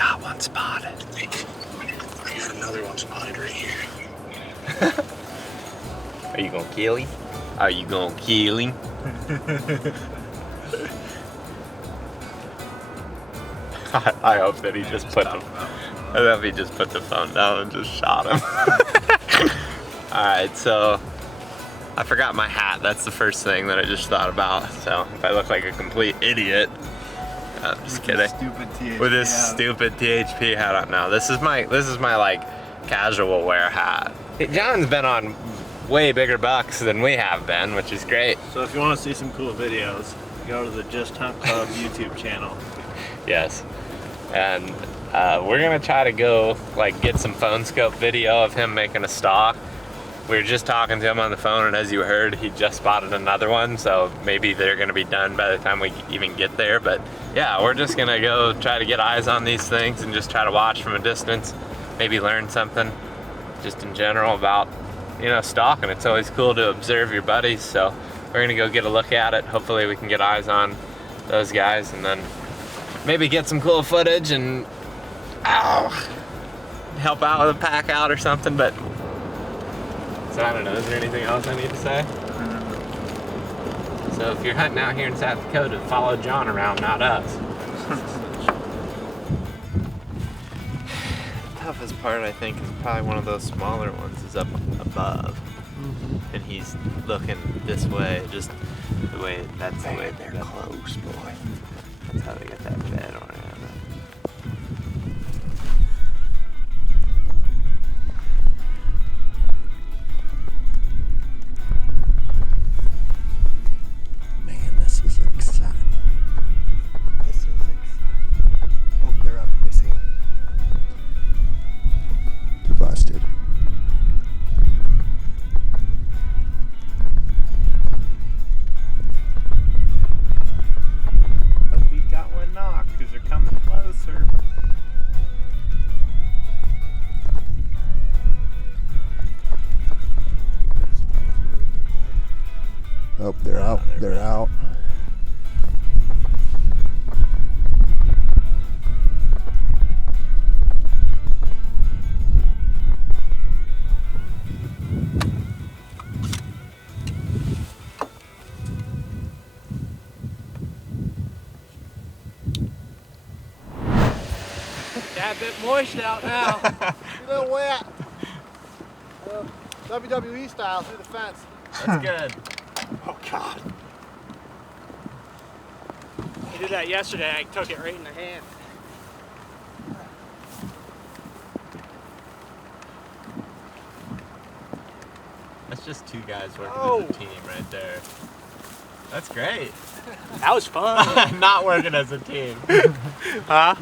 got one spotted. I got another one spotted right here. Are you gonna kill him? Are you gonna kill him? I hope that he just put the phone down and just shot him. Alright, so I forgot my hat. That's the first thing that I just thought about. So if I look like a complete idiot, I'm just kidding. With this stupid THP hat on now. This is my like casual wear hat. John's been on way bigger bucks than we have been, which is great. So if you want to see some cool videos, go to the Just Hunt Club YouTube channel. Yes. And we're gonna try to go like get some phone scope video of him making a stalk. We were just talking to him on the phone, and as you heard, he just spotted another one, so maybe they're gonna be done by the time we even get there. But yeah, we're just gonna go try to get eyes on these things and just try to watch from a distance, maybe learn something just in general about, you know, stalking. It's always cool to observe your buddies, so we're gonna go get a look at it. Hopefully we can get eyes on those guys and then maybe get some cool footage and help out with a pack out or something. But so I don't know, is there anything else I need to say? So if you're hunting out here in South Dakota, follow John around, not us. The toughest part, I think, is probably one of those smaller ones is up above. And he's looking this way, just the way, that's the way they're close, boy. That's how they get that bed on it. Man, this is exciting. This is exciting. Oh, they're up. We see them. Busted. Hope he got one knocked because they're coming closer. Oh, they're out. They're out. Got a bit moist out now. A little wet. WWE style through the fence. That's good. Oh God. I did that yesterday. I took it right in the hand. That's just two guys working Oh. as a team right there. That's great. That was fun. Not working as a team. Huh?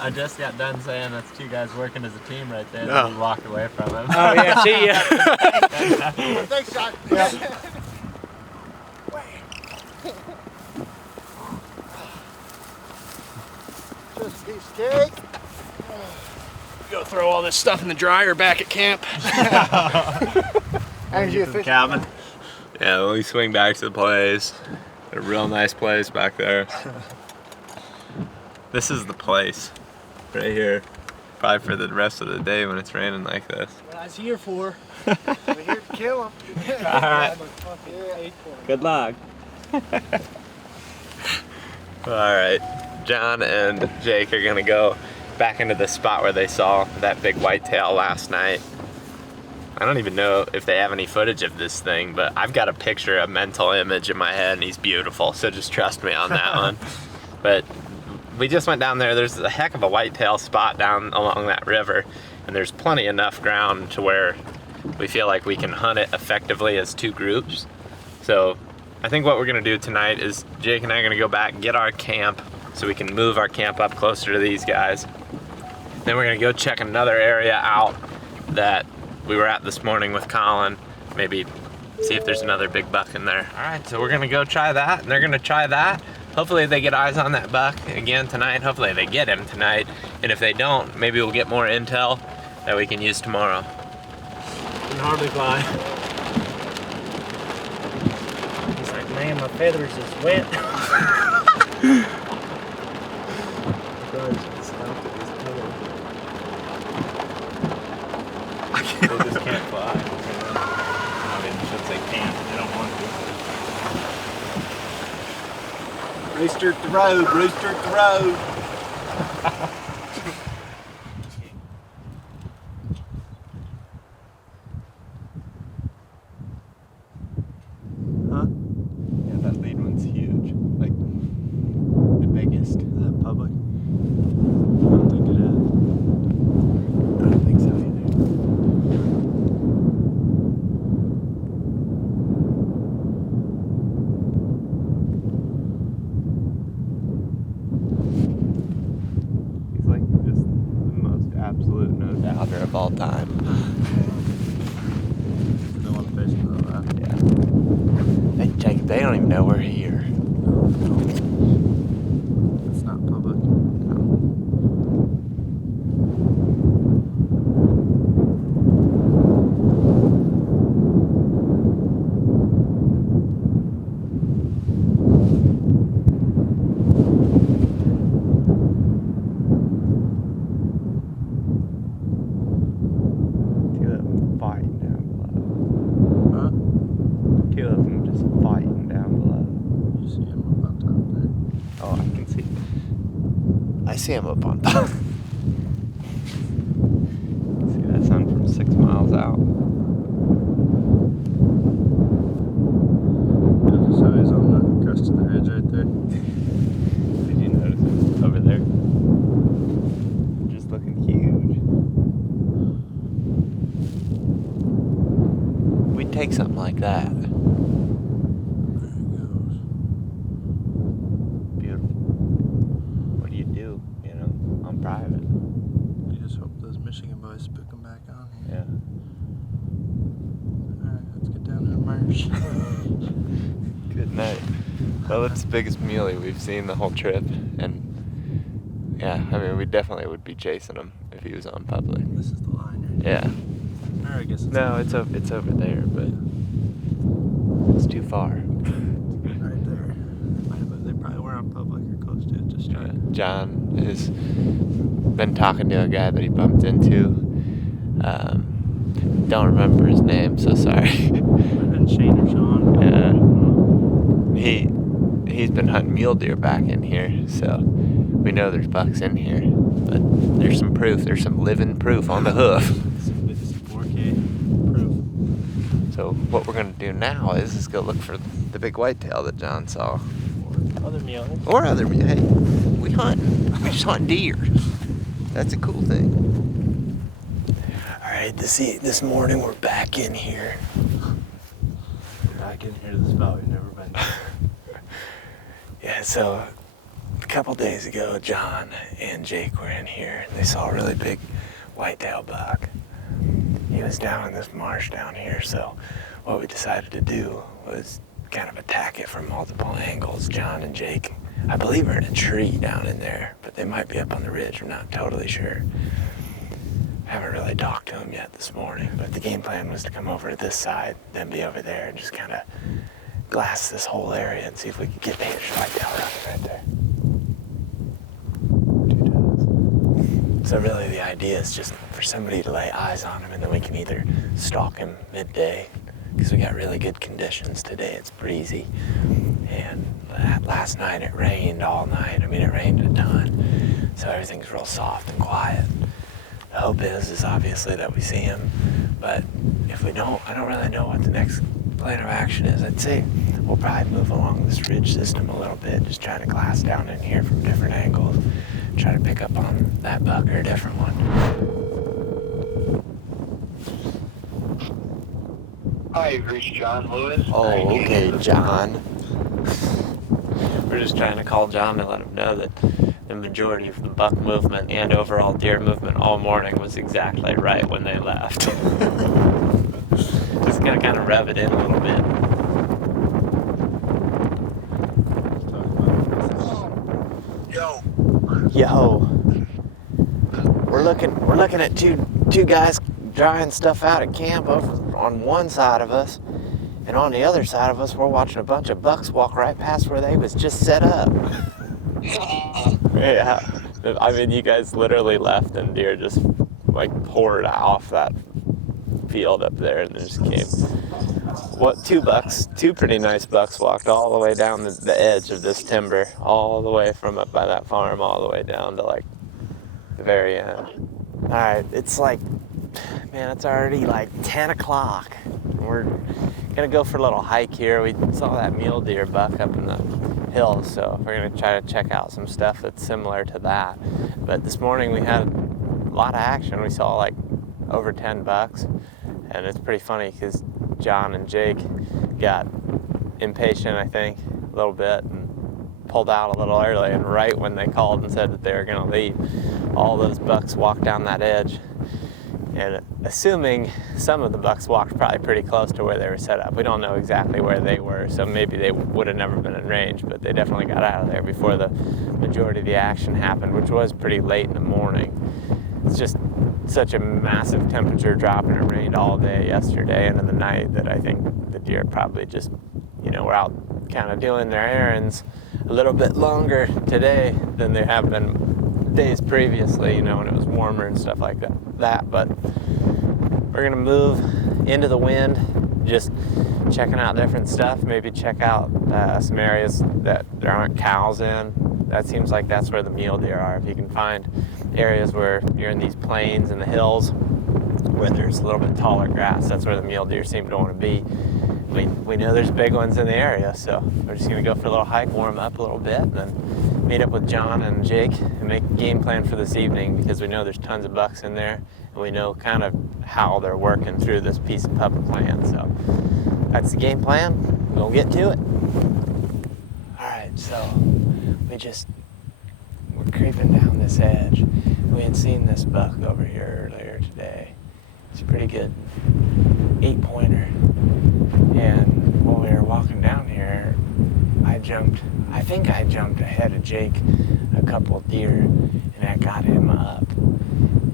I just got done saying that's two guys working as a team right there. Oh. And we walked away from him. Oh yeah, see ya. Thanks, John. Just a piece of cake. Go throw all this stuff in the dryer back at camp. Energy efficient. Cabin. Yeah, we swing back to the place. A real nice place back there. This is the place right here. Probably for the rest of the day when it's raining like this. What I was here for. We're here to kill him. All right. Good luck. All right. John and Jake are gonna go back into the spot where they saw that big whitetail last night. I don't even know if they have any footage of this thing, but I've got a picture, a mental image in my head, and he's beautiful, so just trust me on that one. But we just went down there. There's a heck of a whitetail spot down along that river, and there's plenty enough ground to where we feel like we can hunt it effectively as two groups. So I think what we're gonna do tonight is Jake and I are gonna go back and get our camp so we can move our camp up closer to these guys. Then we're gonna go check another area out that we were at this morning with Colin. Maybe see if there's another big buck in there. All right, so we're gonna go try that, and they're gonna try that. Hopefully they get eyes on that buck again tonight. Hopefully they get him tonight. And if they don't, maybe we'll get more intel that we can use tomorrow. Can hardly fly. He's like, man, my feathers is wet. They just can't fly. I mean, since they can't, they don't want to. Rooster at the road, rooster at the road. Huh? Yeah, that lead one's huge. Like, the biggest. Is that public? I don't think it is. I don't think so either. He's like just the most absolute no-doubter of all time. Don't want to fish in the left. Yeah. They don't even know we're here. It's not public. Two of them fighting down below. Huh? Two of them just fighting down below. You see him up on top there. Oh, I can see. I see him up on top. See that sun from 6 miles out. So he's on the crest of the ridge right there. Did you notice him over there? Just looking huge. We'd take something like that. There he goes. Beautiful. What do you do, you know, on private? You just hope those Michigan boys pick him back on here. Yeah. Alright, let's get down there and march. Good night. Well, it's the biggest muley we've seen the whole trip, and yeah, I mean, we definitely would be chasing him if he was on public. This is the line right Yeah. here. Or I guess it's No, it's over there, but it's too far. right there. But they probably were on public or close to it, just Yeah. trying. John has been talking to a guy that he bumped into. Don't remember his name, so sorry. Might have been Shane or Sean. Yeah. He's been hunting mule deer back in here, so we know there's bucks in here. But there's some proof. There's some living proof on the hoof. It's 4K proof. So what we're gonna do now is go look for the big whitetail that John saw, Or other meals. or other. Hey, we hunt. We just hunt deer. That's a cool thing. All right, this morning we're back in here. Back in here to the spot we've never been to. Yeah, so a couple days ago, John and Jake were in here, and they saw a really big whitetail buck. He was down in this marsh down here, so what we decided to do was kind of attack it from multiple angles. John and Jake, I believe, are in a tree down in there, but they might be up on the ridge. I'm not totally sure. Haven't really talked to them yet this morning, but the game plan was to come over to this side, then be over there, and just kind of glass this whole area and see if we could get the whitetail right there. 2 does. So really the idea is just for somebody to lay eyes on him, and then we can either stalk him midday, because we got really good conditions today. It's breezy, and last night it rained all night. I mean, it rained a ton, so everything's real soft and quiet. The hope is obviously that we see him, but if we don't, I don't really know what the next plan of action is. I'd say we'll probably move along this ridge system a little bit, just trying to glass down in here from different angles, try to pick up on that buck or a different one. Hi, you've reached John Lewis. Oh, okay, John. We're just trying to call John and let him know that the majority of the buck movement and overall deer movement all morning was exactly right when they left. Just gonna kind of rev it in a little bit. Yo. Yo, we're looking at two guys drying stuff out at camp over on one side of us, and on the other side of us, we're watching a bunch of bucks walk right past where they was just set up. Yeah. I mean, you guys literally left and deer just like poured off that field up there and then just came. What, two pretty nice bucks walked all the way down the edge of this timber, all the way from up by that farm, all the way down to like the very end. All right, it's like, man, it's already like 10 o'clock. We're gonna go for a little hike here. We saw that mule deer buck up in the hills, so we're gonna try to check out some stuff that's similar to that. But this morning we had a lot of action. We saw like over 10 bucks, and it's pretty funny because Jon and Jake got impatient, I think, a little bit, and pulled out a little early, and right when they called and said that they were gonna leave, all those bucks walked down that edge. And assuming some of the bucks walked probably pretty close to where they were set up. We don't know exactly where they were, so maybe they would have never been in range, but they definitely got out of there before the majority of the action happened, which was pretty late in the morning. It's just such a massive temperature drop, and it rained all day yesterday and in the night that I think the deer probably just, were out kind of doing their errands a little bit longer today than they have been days previously, when it was warmer and stuff like that. But we're gonna move into the wind, just checking out different stuff, maybe check out some areas that there aren't cows in. That seems like that's where the mule deer are. If you can find areas where you're in these plains and the hills where there's a little bit taller grass, that's where the mule deer seem to want to be. We know there's big ones in the area, so we're just gonna go for a little hike, warm up a little bit, and then meet up with Jon and Jake and make a game plan for this evening, because we know there's tons of bucks in there, and we know kind of how they're working through this piece of public land. So that's the game plan. We're gonna get to it. All right, so we're creeping down this edge. We had seen this buck over here earlier today. It's a pretty good 8-pointer. And while we were walking down here, I think I jumped ahead of Jake a couple of deer, and that got him up.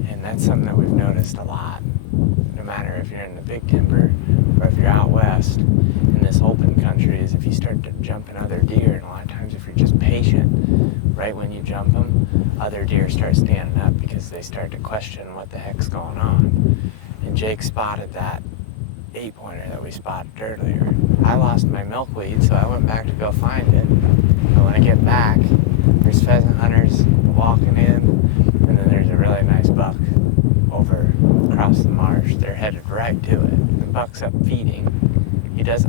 And that's something that we've noticed a lot. No matter if you're in the big timber or if you're out west in this open country, is if you start to jump in other deer, and a lot of times if you're just patient, right when you jump them, other deer start standing up because they start to question what the heck's going on. And Jake spotted that 8-pointer that we spotted earlier. I lost my milkweed, so I went back to go find it. But when I get back, there's pheasant hunters walking in, and then there's a really nice buck over across the marsh. They're headed right to it. The buck's up feeding.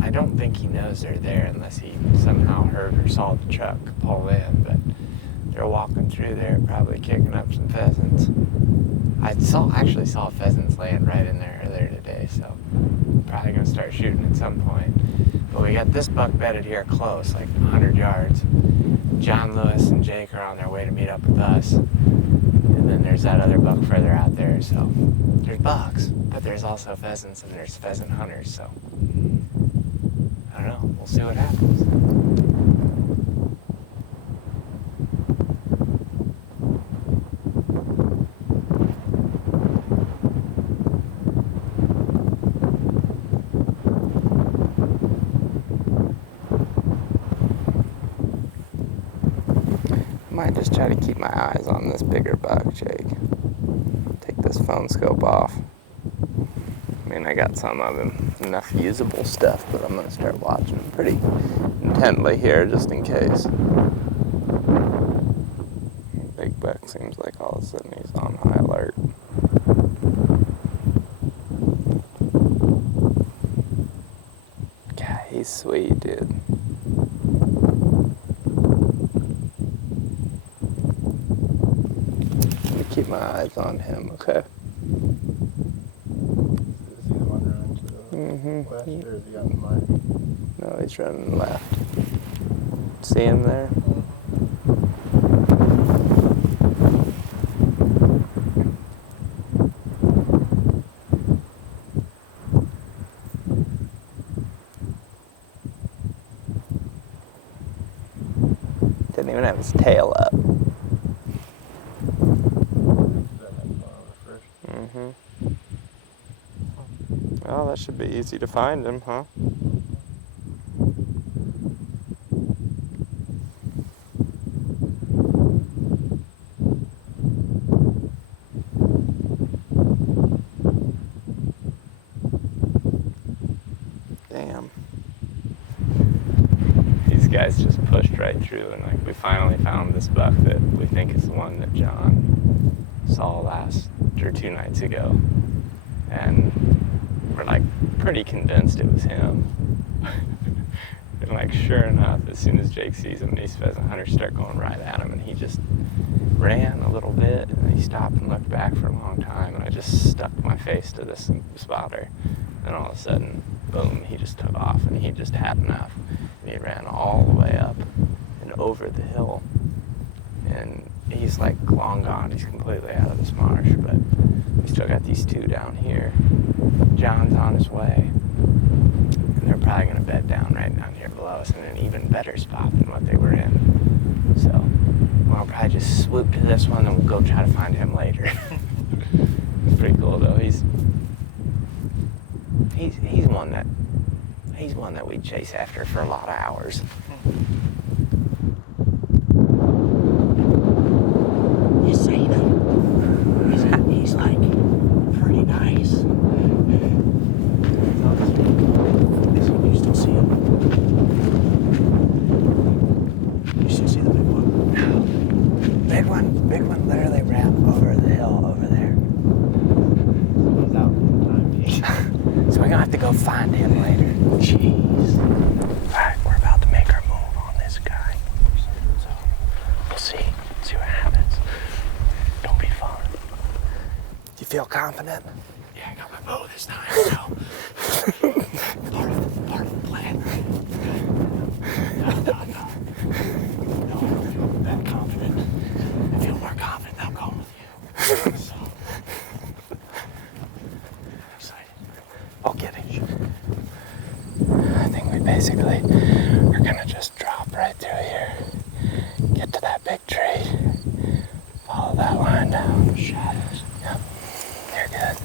I don't think he knows they're there unless he somehow heard or saw the truck pull in, but they're walking through there, probably kicking up some pheasants. I actually saw pheasants laying right in there earlier today, so I'm probably gonna start shooting at some point. But we got this buck bedded here close, like 100 yards. John, Lewis, and Jake are on their way to meet up with us. And then there's that other buck further out there, so there's bucks, but there's also pheasants and there's pheasant hunters, so I don't know, we'll see what happens. Might just try to keep my eyes on this bigger buck, Jake. Take this phone scope off. I mean, I got some of him, enough usable stuff, but I'm gonna start watching him pretty intently here, just in case. Big buck seems like all of a sudden he's on high alert. God, he's sweet, dude. Keep my eyes on him, okay? Is he the one running to the west, or is he on the mark? No, he's running left. See him there? Didn't even have his tail up. Well, that should be easy to find him, huh? guys just pushed right through, and like we finally found this buck that we think is the one that John saw last or 2 nights ago, and we're like pretty convinced it was him. And like sure enough, as soon as Jake sees him, these pheasant hunters start going right at him, and he just ran a little bit, and then he stopped and looked back for a long time, and I just stuck my face to this spotter, and all of a sudden, boom, he just took off, and he just had enough, and he ran all the way up and over the hill, and he's like long gone. He's completely out of this marsh, but we still got these 2 down here. John's on his way, and they're probably gonna bed down right down here below us in an even better spot than what they were in. So I'll probably just swoop to this one, and we'll go try to find him later. It's pretty cool though. He's one that we chase after for a lot of hours. You see them? He's like pretty nice. You still see him? You still see the big one? Big one literally ran over the hill over there. So we're gonna have to go find him later. Jeez. Alright, we're about to make our move on this guy. So we'll see what happens. Don't be fun. You feel confident? Yeah, I got my bow this time, so part of the plan. No, I don't feel that confident. I feel more confident now going with you. So excited. I'll get it. I think we basically are gonna just drop right through here, get to that big tree, follow that line down. Shadows. Yep, you're good.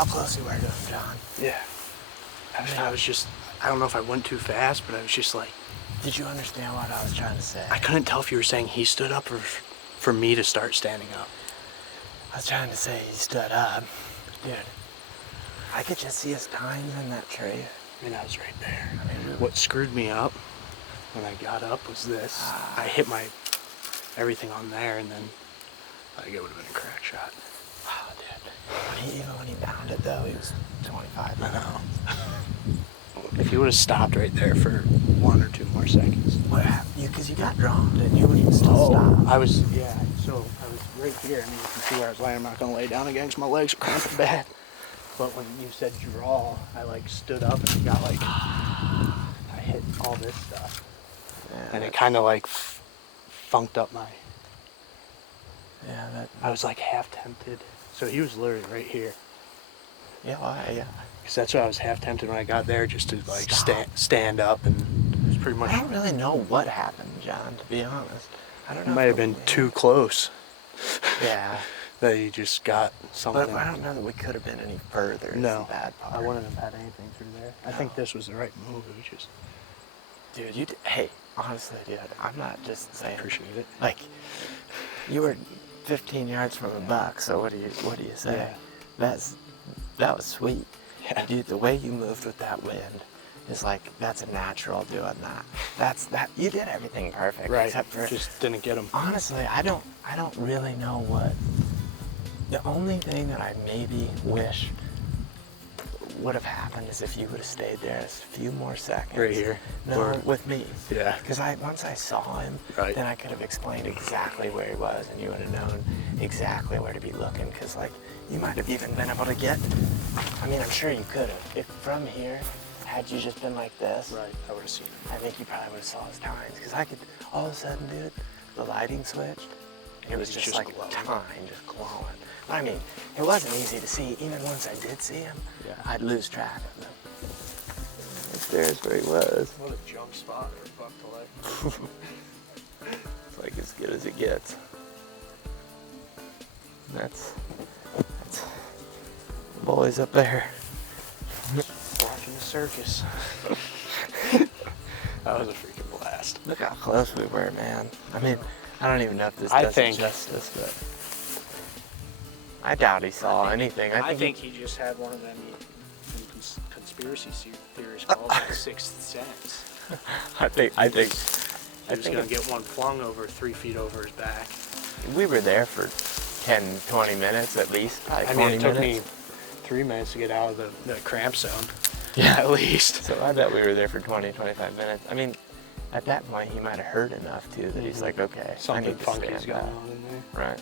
how close you were to him, John. Yeah. I don't know if I went too fast, but I was just like, Did you understand what I was trying to say? I couldn't tell if you were saying he stood up or for me to start standing up. I was trying to say he stood up. Dude, I could just see his tines in that tree. I mean, I was right there. What screwed me up when I got up was this. I hit my everything on there, and then I think it would have been a crack shot. Wow, dude. Even when he bounded, though, he was 25. I know. If he would have stopped right there for 1 or 2 more seconds. What happened? Because you got drawn, didn't you? When you still stopped. I was, yeah, so I was right here. I mean, you can see where I was laying. I'm not going to lay down again because my legs are cramping bad. But when you said draw, I like stood up and got like, I hit all this stuff. Yeah, And it kind of like funked up my, I was like half tempted. So he was literally right here. Yeah, well, yeah. Because that's why I was half tempted when I got there, just to like Stop. stand up, and it was pretty much. I don't really know what happened, John, to be honest. I don't know. It might have been too close. Yeah. That you just got something. But I don't know that we could have been any further. No, Is the bad part. I wouldn't have had anything through there. I think this was the right move. It was just. Dude, you hey, honestly, dude, I'm not just saying. Appreciate it. Like, you were 15 yards from a buck, so what do you say? Yeah. That was sweet. Yeah. Dude, the way you moved with that wind is like, that's a natural doing that. You did everything perfect. Right. Except for, just didn't get him. honestly, I don't really know what. The only thing that I maybe wish would have happened is if you would have stayed there a few more seconds. Right here? No, Or- with me. Yeah. Because once I saw him, Right. then I could have explained exactly where he was, and you would have known exactly where to be looking. Because like, you might have even been able to get. I mean, I'm sure you could have. If from here, had you just been like this, Right. I would have seen him. I think you probably would have saw his tines. Because I could, all of a sudden, dude, the lighting switched. And it was just like glowing. tine, just glowing. I mean, it wasn't easy to see. Even once I did see him, Yeah. I'd lose track of him. There's where he was. What a jump spot or a buck to lay. It's like as good as it gets. That's the boys up there. Watching the circus. That was a freaking blast. Look how close we were, man. I mean, I don't even know if this I does think- it justice, but I doubt he saw anything. I think he just had one of them conspiracy theories called like Sixth Sense. I think He was going to get one flung over 3 feet over his back. we were there for 10, 20 minutes at least. Probably I 20 mean, it took minutes. me 3 minutes to get out of the cramp zone. Yeah. At least. So I bet we were there for 20, 25 minutes. I mean, at that point, he might have heard enough too that he's like, okay, I Something need to funky's stand going back. on in there. Right.